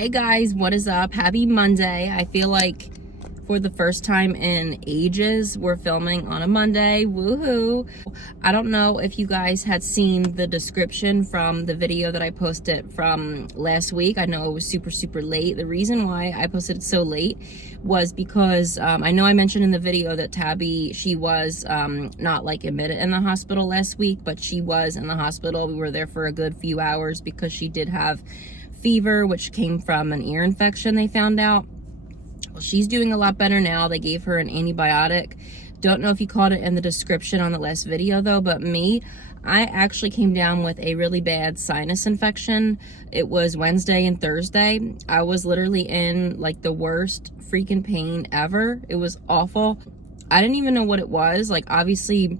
Hey guys, what is up? Happy Monday. I feel like for the first time in ages, we're filming on a Monday. Woohoo! I don't know if you guys had seen the description from the video that I posted from last week. I know it was super late. The reason why I posted it so late was because I know I mentioned in the video that Tabby, she was not like admitted in the hospital last week, but she was in the hospital. We were there for a good few hours because she did have fever, which came from an ear infection, they found out. Well, she's doing a lot better now. They gave her an antibiotic. Don't know if you caught it in the description on the last video though, but I actually came down with a really bad sinus infection. It was Wednesday and Thursday. I was literally in like the worst freaking pain ever. It was awful. I didn't even know what it was. Like, obviously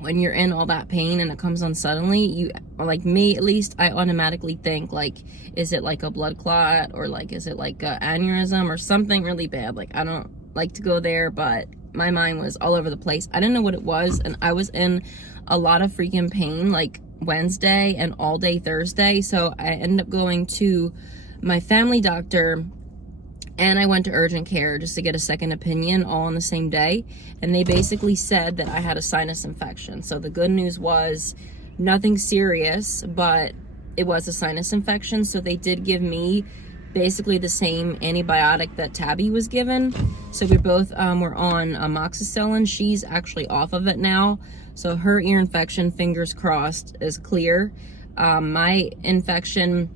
when you're in all that pain and it comes on suddenly, you, like me at least, I automatically think like, is it like a blood clot, or like, is it like a aneurysm or something really bad? Like, I don't like to go there, but my mind was all over the place. I didn't know what it was, and I was in a lot of freaking pain like Wednesday and all day Thursday. So I ended up going to my family doctor, and I went to urgent care just to get a second opinion all on the same day. And they basically said that I had a sinus infection. So the good news was nothing serious, but it was a sinus infection. So they did give me basically the same antibiotic that Tabby was given. So we both were on amoxicillin. She's actually off of it now. So her ear infection, fingers crossed, is clear. My infection,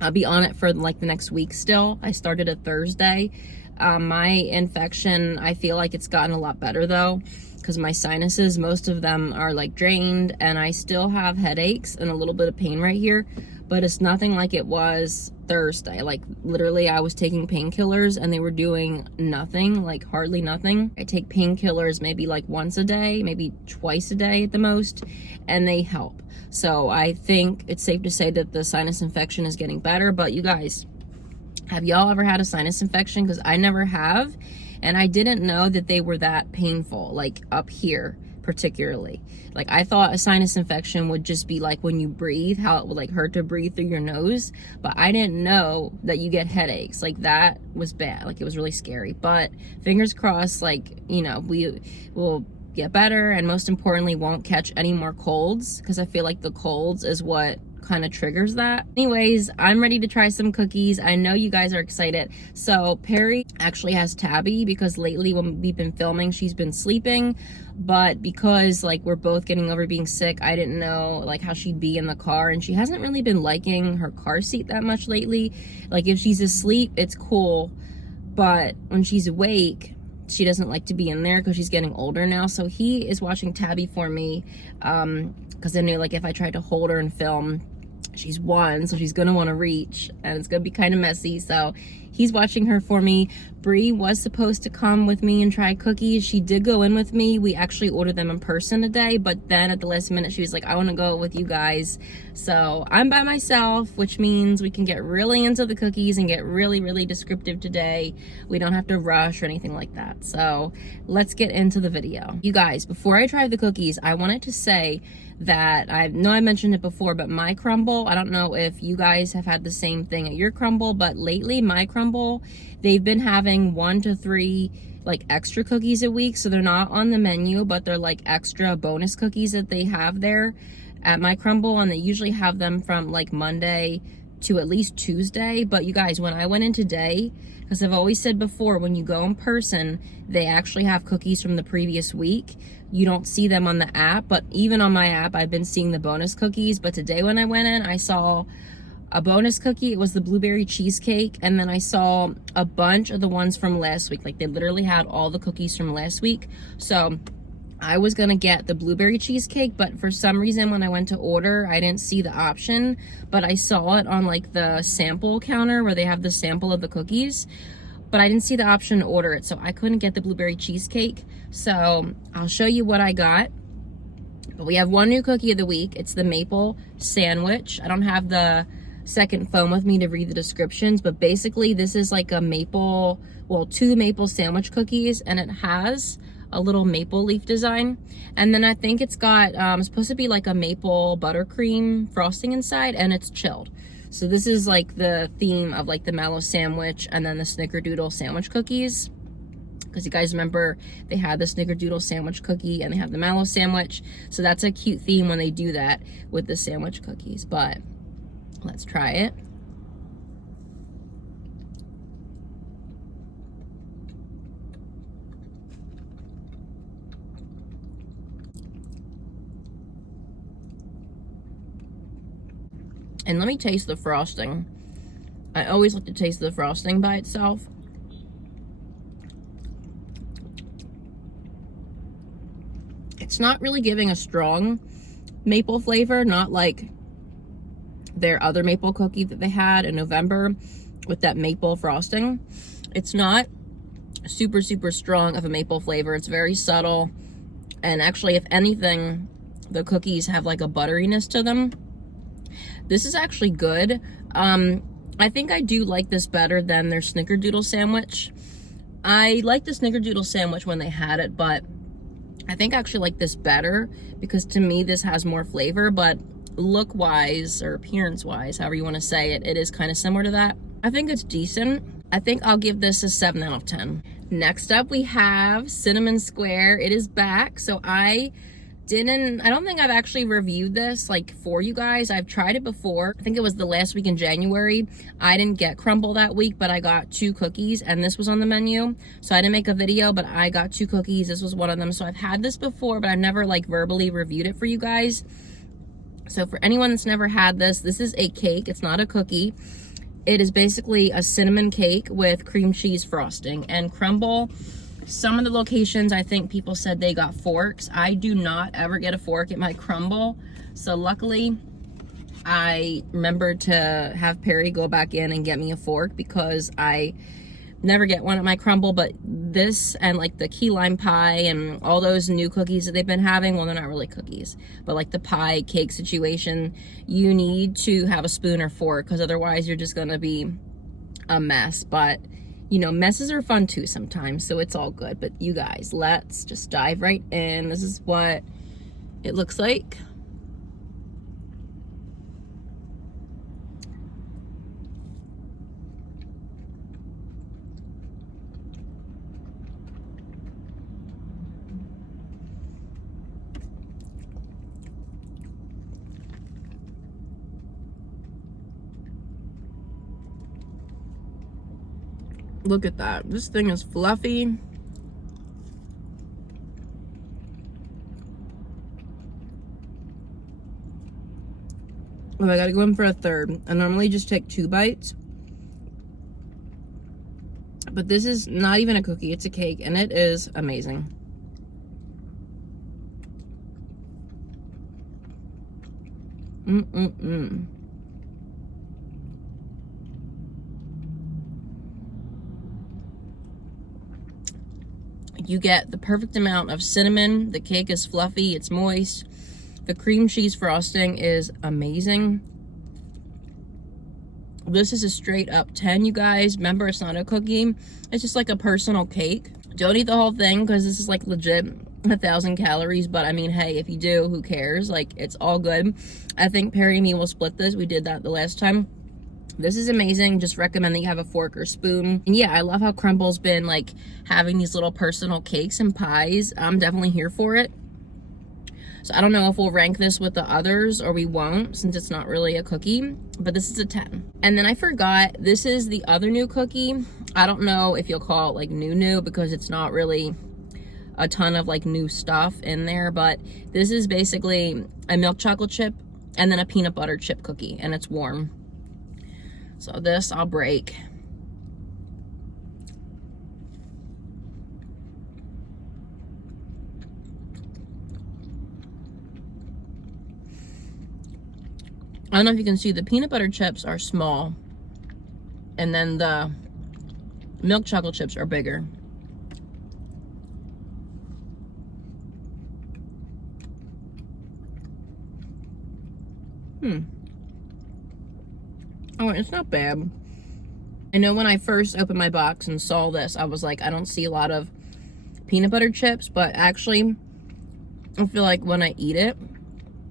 I'll be on it for like the next week still. I started a Thursday. My infection, I feel like it's gotten a lot better though, because my sinuses, most of them are like drained, and I still have headaches and a little bit of pain right here, but it's nothing like it was Thursday. Like, literally I was taking painkillers and they were doing nothing, like hardly nothing. I take painkillers maybe like once a day, maybe twice a day at the most, and they help. So I think it's safe to say that the sinus infection is getting better. But you guys, have y'all ever had a sinus infection? Because I never have, and I didn't know that they were that painful, like up here particularly. Like, I thought a sinus infection would just be like when you breathe, how it would like hurt to breathe through your nose, but I didn't know that you get headaches. Like, that was bad. Like, it was really scary. But fingers crossed, like, you know, we will get better, and most importantly won't catch any more colds, because I feel like the colds is what kind of triggers that. Anyways, I'm ready to try some cookies. I know you guys are excited. So Perry actually has Tabby, because lately when we've been filming, she's been sleeping, but because like we're both getting over being sick, I didn't know like how she'd be in the car, and she hasn't really been liking her car seat that much lately. Like, if she's asleep, it's cool, but when she's awake, she doesn't like to be in there because she's getting older now. So he is watching Tabby for me, because I knew like if I tried to hold her and film, she's 1, so she's gonna want to reach, and it's gonna be kind of messy. So he's watching her for me. Bree was supposed to come with me and try cookies. She did go in with me. We actually ordered them in person today, but then at the last minute she was like, I want to go with you guys. So I'm by myself, which means we can get really into the cookies and get really descriptive today. We don't have to rush or anything like that. So let's get into the video. You guys, before I try the cookies, I wanted to say that I know I mentioned it before, but my Crumbl, I don't know if you guys have had the same thing at your Crumbl, but lately my Crumbl, they've been having 1 to 3 like extra cookies a week. So they're not on the menu, but they're like extra bonus cookies that they have there at my Crumbl, and they usually have them from like Monday to at least Tuesday. But you guys, when I went in today, because I've always said before, when you go in person, they actually have cookies from the previous week. You don't see them on the app, but even on my app, I've been seeing the bonus cookies. But today when I went in, I saw a bonus cookie. It was the blueberry cheesecake, and then I saw a bunch of the ones from last week. Like, they literally had all the cookies from last week. So I was gonna get the blueberry cheesecake, but for some reason when I went to order, I didn't see the option, but I saw it on like the sample counter where they have the sample of the cookies, but I didn't see the option to order it, so I couldn't get the blueberry cheesecake. So I'll show you what I got. But we have one new cookie of the week. It's the maple sandwich. I don't have the second phone with me to read the descriptions, but basically this is like a maple, well, 2 maple sandwich cookies, and it has a little maple leaf design, and then I think it's got it's supposed to be like a maple buttercream frosting inside, and it's chilled. So this is like the theme of like the mallow sandwich and then the snickerdoodle sandwich cookies. Because you guys remember they had the snickerdoodle sandwich cookie and they have the mallow sandwich. So that's a cute theme when they do that with the sandwich cookies. But let's try it. And let me taste the frosting. I always like to taste the frosting by itself. It's not really giving a strong maple flavor, not like their other maple cookie that they had in November with that maple frosting. It's not super, super strong of a maple flavor. It's very subtle. And actually, if anything, the cookies have like a butteriness to them. This is actually good. I think I do like this better than their snickerdoodle sandwich. I liked the snickerdoodle sandwich when they had it, but I think I actually like this better because to me this has more flavor, but look-wise or appearance-wise, however you want to say it, it is kind of similar to that. I think it's decent. I think I'll give this a 7 out of 10. Next up we have Cinnamon Square. It is back. So I don't think I've actually reviewed this like for you guys. I've tried it before. I think it was the last week in January. I didn't get Crumbl that week, but I got 2 cookies and this was on the menu. So I didn't make a video, but I got 2 cookies. This was one of them. So I've had this before, but I've never like verbally reviewed it for you guys. So for anyone that's never had this, this is a cake. It's not a cookie. It is basically a cinnamon cake with cream cheese frosting. And Crumbl, some of the locations, I think people said they got forks. I do not ever get a fork at my Crumbl. So luckily, I remembered to have Perry go back in and get me a fork because I never get one at my Crumbl. But this and like the key lime pie and all those new cookies that they've been having, well, they're not really cookies, but like the pie cake situation, you need to have a spoon or fork because otherwise you're just gonna be a mess. But you know, messes are fun too sometimes, so it's all good. But you guys, let's just dive right in. This is what it looks like. Look at that. This thing is fluffy. Oh, I gotta go in for a third. I normally just take 2 bites. But this is not even a cookie, it's a cake, and it is amazing. You get the perfect amount of cinnamon. The cake is fluffy, it's moist. The cream cheese frosting is amazing. This is a straight up 10, you guys. Remember, it's not a cookie. It's just like a personal cake. Don't eat the whole thing because this is like legit 1,000 calories. But I mean, hey, if you do, who cares? Like, it's all good. I think Perry and me will split this. We did that the last time. This is amazing. Just recommend that you have a fork or spoon. And yeah, I love how Crumbl's been like having these little personal cakes and pies. I'm definitely here for it. So I don't know if we'll rank this with the others or we won't since it's not really a cookie, but this is a 10. And then I forgot, this is the other new cookie. I don't know if you'll call it like new because it's not really a ton of like new stuff in there, but this is basically a milk chocolate chip and then a peanut butter chip cookie, and it's warm. So this I'll break. I don't know if you can see, the peanut butter chips are small and then the milk chocolate chips are bigger. Oh, it's not bad. I know when I first opened my box and saw this, I was like, I don't see a lot of peanut butter chips, but actually, I feel like when I eat it,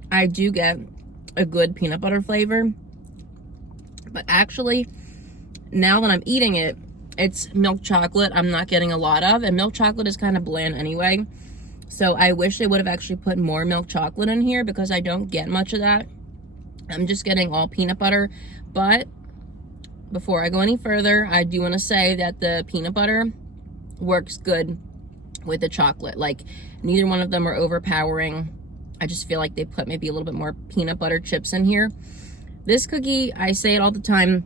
I do get a good peanut butter flavor. But actually, now that I'm eating it, it's milk chocolate I'm not getting a lot of, and milk chocolate is kind of bland anyway. So I wish they would have actually put more milk chocolate in here because I don't get much of that. I'm just getting all peanut butter. But before I go any further, I do want to say that the peanut butter works good with the chocolate. Like, neither one of them are overpowering. I just feel like they put maybe a little bit more peanut butter chips in here. This cookie, I say it all the time,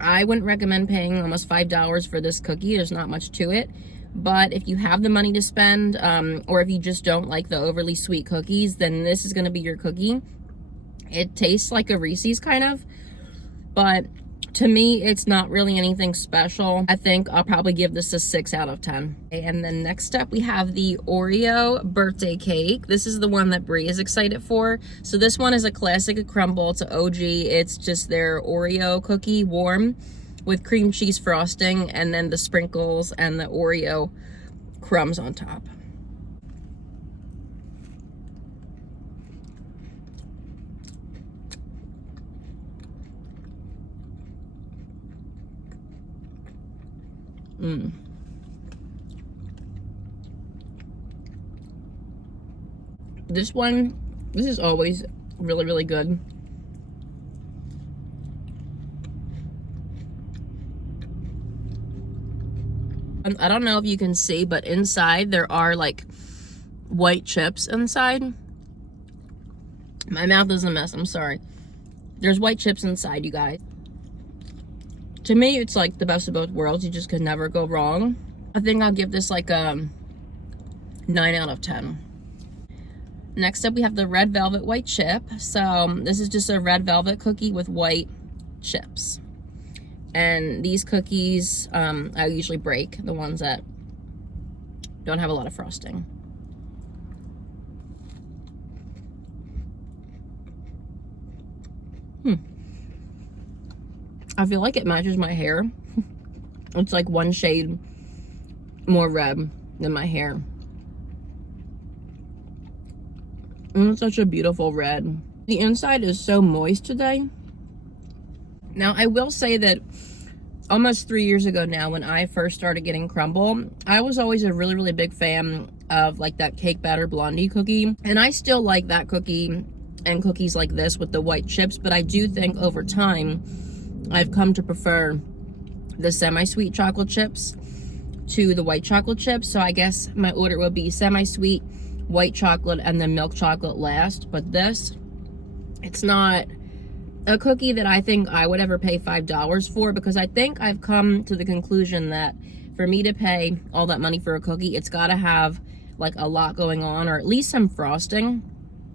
I wouldn't recommend paying almost $5 for this cookie. There's not much to it. But if you have the money to spend, or if you just don't like the overly sweet cookies, then this is going to be your cookie. It tastes like a Reese's kind of, but to me, it's not really anything special. I think I'll probably give this a 6 out of 10. And then next up, we have the Oreo birthday cake. This is the one that Brie is excited for. So this one is a classic at Crumbl. It's an OG. It's just their Oreo cookie, warm, with cream cheese frosting, and then the sprinkles and the Oreo crumbs on top. This is always really, really good. I don't know if you can see, but inside there are like white chips inside. My mouth is a mess, I'm sorry. There's white chips inside, you guys. To me, it's like the best of both worlds. You just could never go wrong. I think I'll give this like a 9 out of 10. Next up, we have the red velvet white chip. So this is just a red velvet cookie with white chips. And these cookies, I usually break, the ones that don't have a lot of frosting. I feel like it matches my hair. It's like one shade more red than my hair. And it's such a beautiful red. The inside is so moist today. Now, I will say that almost 3 years ago now, when I first started getting Crumbl, I was always a really, really big fan of like that cake batter blondie cookie. And I still like that cookie and cookies like this with the white chips, but I do think over time, I've come to prefer the semi-sweet chocolate chips to the white chocolate chips. So I guess my order will be semi-sweet, white chocolate, and then milk chocolate last. But this, it's not a cookie that I think I would ever pay $5 for, because I think I've come to the conclusion that for me to pay all that money for a cookie, it's got to have like a lot going on, or at least some frosting.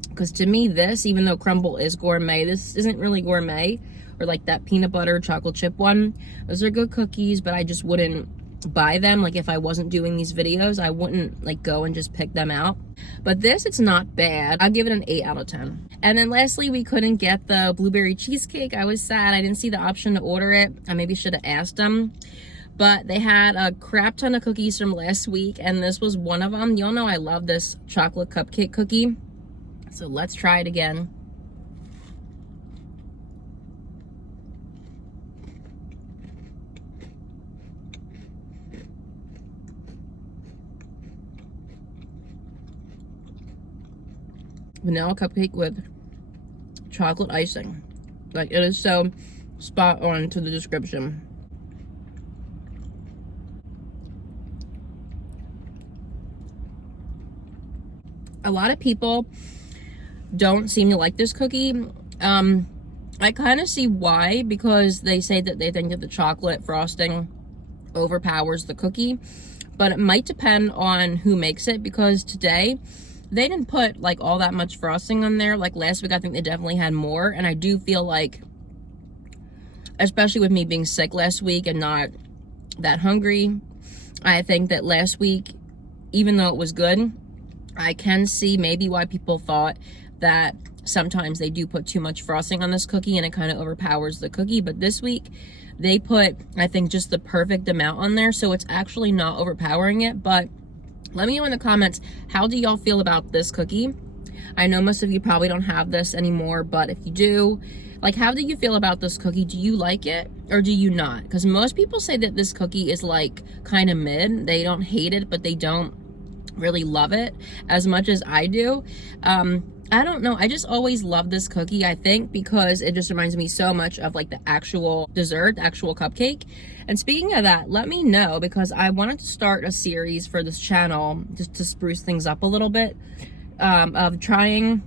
Because to me, this, even though Crumbl is gourmet, this isn't really gourmet. Or like that peanut butter chocolate chip one. Those are good cookies, but I just wouldn't buy them. Like if I wasn't doing these videos, I wouldn't like go and just pick them out. But this, it's not bad. I'll give it an 8 out of 10. And then lastly, we couldn't get the blueberry cheesecake. I was sad. I didn't see the option to order it. I maybe should have asked them. But they had a crap ton of cookies from last week, and this was one of them. Y'all know I love this chocolate cupcake cookie. So let's try it again. Vanilla cupcake with chocolate icing. Like, it is so spot on to the description. A lot of people don't seem to like this cookie. I kind of see why, because they say that they think that the chocolate frosting overpowers the cookie, but it might depend on who makes it, because today they didn't put like all that much frosting on there. Like last week, I think they definitely had more. And I do feel like, especially with me being sick last week and not that hungry, I think that last week, even though it was good, I can see maybe why people thought that sometimes they do put too much frosting on this cookie and it kind of overpowers the cookie. But this week, they put, I think, just the perfect amount on there. So it's actually not overpowering it. But let me know in the comments, how do y'all feel about this cookie? I know most of you probably don't have this anymore, but if you do, Like, how do you feel about this cookie? Do you like it or do you not? Because most people say that this cookie is like kind of mid. They don't hate it, but they don't really love it as much as I do. I don't know. I just always love this cookie, I think, because it just reminds me so much of like the actual dessert, the actual cupcake. And speaking of that, let me know, because I wanted to start a series for this channel just to spruce things up a little bit, of trying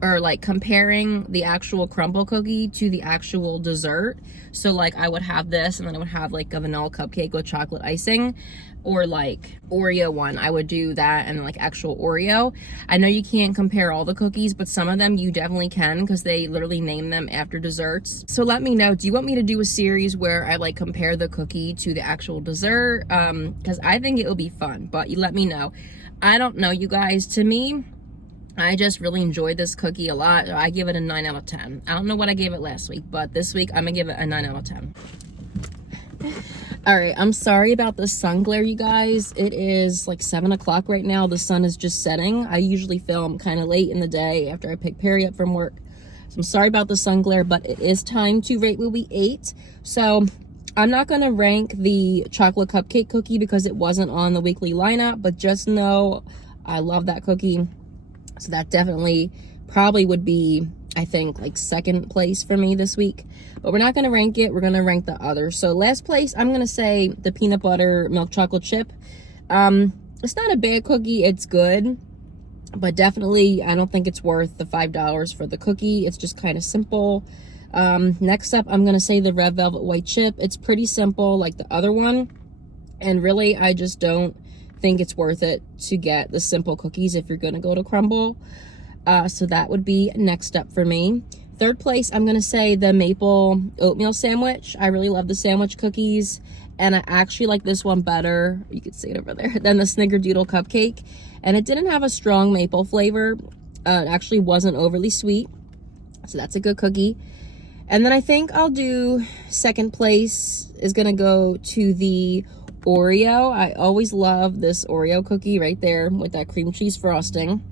or like comparing the actual Crumbl cookie to the actual dessert. So like I would have this and then I would have like a vanilla cupcake with chocolate icing, or like Oreo one, I would do that, and like actual Oreo. I know you can't compare all the cookies, but some of them you definitely can, because they literally name them after desserts. So let me know, do you want me to do a series where I like compare the cookie to the actual dessert? Because I think it will be fun, but you let me know. I don't know, you guys, to me, I just really enjoyed this cookie a lot. I give it a 9 out of 10. I don't know what I gave it last week, but this week I'm gonna give it a 9 out of 10. All right, I'm sorry about the sun glare, you guys. It is like 7 o'clock right now. The sun is just setting. I usually film kind of late in the day after I pick Perry up from work. So I'm sorry about the sun glare, but it is time to rate what we ate. So I'm not gonna rank the chocolate cupcake cookie because it wasn't on the weekly lineup, but just know I love that cookie. So that definitely probably would be, I think, like second place for me this week. But we're not going to rank it. We're going to rank the others. So last place, I'm going to say the peanut butter milk chocolate chip. It's not a bad cookie. It's good. But definitely, I don't think it's worth the $5 for the cookie. It's just kind of simple. Next up, I'm going to say the red velvet white chip. It's pretty simple like the other one. And really, I just don't think it's worth it to get the simple cookies if you're going to go to Crumbl. So that would be next up for me. Third place, I'm going to say the maple oatmeal sandwich. I really love the sandwich cookies, and I actually like this one better, you can see it over there, than the snickerdoodle cupcake. And it didn't have a strong maple flavor. It actually wasn't overly sweet, so that's a good cookie. And then I think I'll do second place is going to go to the Oreo. I always love this Oreo cookie right there with that cream cheese frosting.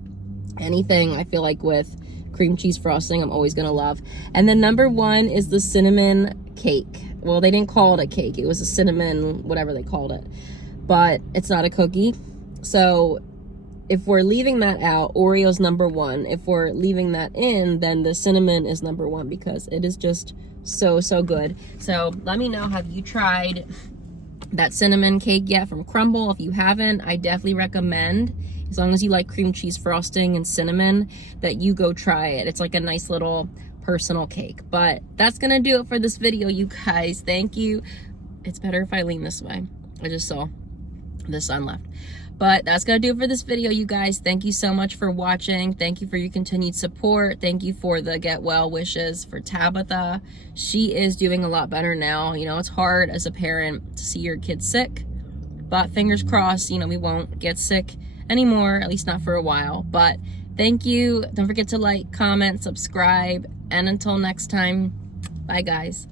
Anything I feel like with cream cheese frosting, I'm always gonna love. And then number one is the cinnamon cake. Well, they didn't call it a cake. It was a cinnamon, whatever they called it. But it's not a cookie. So if we're leaving that out, Oreo's number one. If we're leaving that in, then the cinnamon is number one, because it is just so, so good. So let me know, have you tried that cinnamon cake yet from Crumbl? If you haven't, I definitely recommend, as long as you like cream cheese frosting and cinnamon, that you go try it. It's like a nice little personal cake. But that's gonna do it for this video, you guys. Thank you. It's better if I lean this way. I just saw the sun left. But that's gonna do it for this video, you guys. Thank you so much for watching. Thank you for your continued support. Thank you for the get well wishes for Tabitha. She is doing a lot better now. You know, it's hard as a parent to see your kid sick, but fingers crossed, you know, we won't get sick anymore, at least not for a while. But thank you. Don't forget to like, comment, subscribe, and until next time, bye guys.